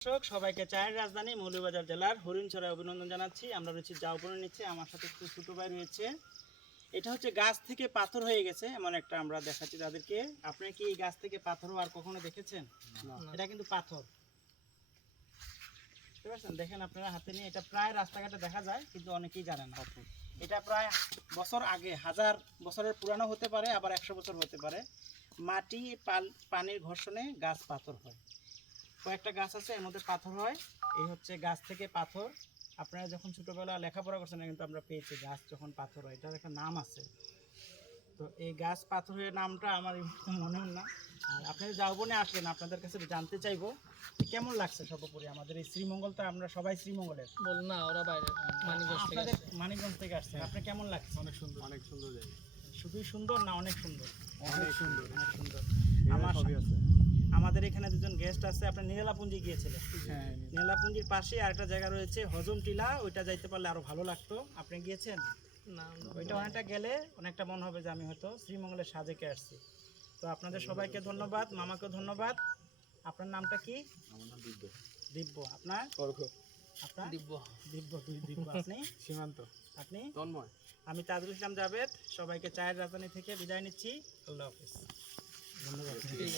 দর্শক সবাইকে চায়ের রাজধানী মৌলভীবাজার জেলার হরিণছড়ায় অভিনন্দন জানাচ্ছি। আমরা রয়েছি জাউপুরে নিচ্ছে আমার সাথে একটু ছোটো ভাই রয়েছে। এটা হচ্ছে গাছ থেকে পাথর হয়ে গেছে এমন একটা আমরা দেখাচ্ছি তাদেরকে। আপনি কি এই গাছ থেকে পাথর আর কখনো দেখেছেন? এটা কিন্তু পাথর। বুঝতে পারছেন? দেখেন আপনারা হাতে নিয়ে এটা প্রায় রাস্তাঘাটে দেখা যায় কিন্তু অনেকেই জানে না। এটা প্রায় বছর আগে হাজার বছরের পুরানো হতে পারে আবার একশো বছর হতে পারে। মাটি পানির ঘর্ষণে গাছ পাথর হয়। কয়েকটা গাছ আছে এর মধ্যে পাথর হয়। এই হচ্ছে গাছ থেকে পাথর। আপনারা যখন ছোটোবেলা লেখাপড়া করছেন কিন্তু আমরা পেয়েছি গাছ যখন পাথর হয়। এটার একটা নাম আছে। তো এই গাছ পাথরের নামটা আমার মনে হয় না। আর আপনারা যাওবনে আসলেন আপনাদের কাছে জানতে চাইব কেমন লাগছে সর্বোপরি আমাদের এই শ্রীমঙ্গল তো আমরা সবাই শ্রীমঙ্গলের। বল না ওরা বাইরে মানিকগঞ্জ থেকে আপনাদের মানিকগঞ্জ থেকে আসছেন আপনি কেমন লাগছে? অনেক সুন্দর। অনেক সুন্দর জায়গা। শুধুই সুন্দর না অনেক সুন্দর? অনেক সুন্দর। অনেক সুন্দর। আমার আমার সবই আছে। আমাদের এখানে দুজন গেস্ট আছে আপনি নীলাপুঞ্জি গিয়েছিলেন। হ্যাঁ নীলাপুঞ্জির পাশে আরেকটা জায়গা রয়েছে হজম টিলা ওইটা যাইতে পারলে আরও ভালো লাগতো। আপনি গিয়েছেন? না ওইটা অনেকটা গেলে অনেকটা মনে হবে যে আমি হয়তো শ্রীমঙ্গলের সাজেকে আসছি। তো আপনাদের সবাইকে ধন্যবাদ মামাকে ধন্যবাদ। আপনার নামটা কি? আমার নাম দিব্য। দিব্য। আপনার? আপনার? দিব্য। দিব্য দিব্য। আপনি? সীমান্ত। আপনি? তন্ময়। আমি তাজুল ইসলাম জাভেদ সবাইকে চায়ের রাজধানী থেকে বিদায় নিচ্ছি। আল্লাহ হাফিজ। ধন্যবাদ।